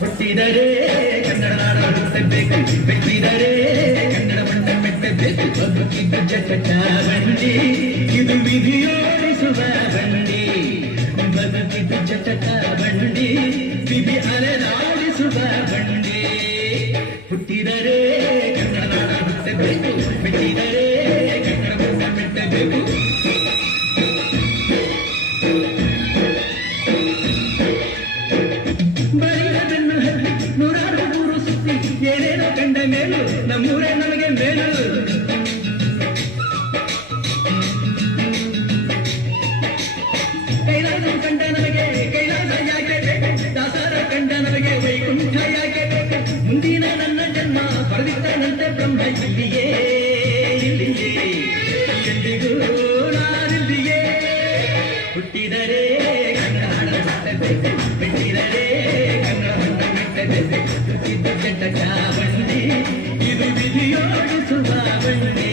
ಹುಟ್ಟಿದರೆ ಕನ್ನಡ ನಾಡ ಹುಟ್ಟಬೇಕು, ಬೆಟ್ಟಿದರೆ ಕನ್ನಡ ಮಣ್ಣ ಮೆಟ್ಟಬೇಕು. ಬದುಕಿದ್ದು ಜಗತ್ತ ಬಂಡಿ, ಇದು ವಿಧಿಯೋಡಿಸುವ ಬಂಡಿ. ಬದುಕಿದ್ದು ಜಗತ್ತ ಬಂಡಿ, ವಿಧಿ ಅಲೆದಾಡಿಸುವ ಬಂಡಿ. ಹುಟ್ಟಿದರೆ ಕನ್ನಡ ನಾಡ ಹುಟ್ಟಬೇಕು, ಬೆಟ್ಟಿದರೆ ಕನ್ನಡ ಮಣ್ಣ ಮೆಟ್ಟಬೇಕು. ನೂರಾರು ಊರು ಸುತ್ತಿ ಏನೇನೋ ಕಂಡ ಮೇಲು ನಮ್ಮೂರೇ ನಮಗೆ ಮೇಲು. ಕೈಲಾಸ ಕಂಡ ನಮಗೆ ಕೈಲಾಸ ಯಾಕೆ ಬೇಕು, ದಾಸರ ಕಂಡ ನಮಗೆ ವೈಕುಂಠ ಯಾಕೆ ಬೇಕು. ಮುಂದಿನ ನನ್ನ ಜನ್ಮ ಬರೆದಿದ್ದಾನಂತೆ ಬ್ರಹ್ಮ ಇಲ್ಲಿಯೇ ಇಲ್ಲಿಯೇ ಎಂದಿಗೂ ನಾನಿಲ್ಲಿಯೇ. ಹುಟ್ಟಿದರೆ ಕನ್ನಡ ಹುಟ್ಟಬೇಕು, ಬಿಟ್ಟಿದರೆ ಇದು ಜಟಕ ಬಂಡಿ, ಇದು ವಿಧಿಯೋಡಿಸುವ ಬಂಡಿ.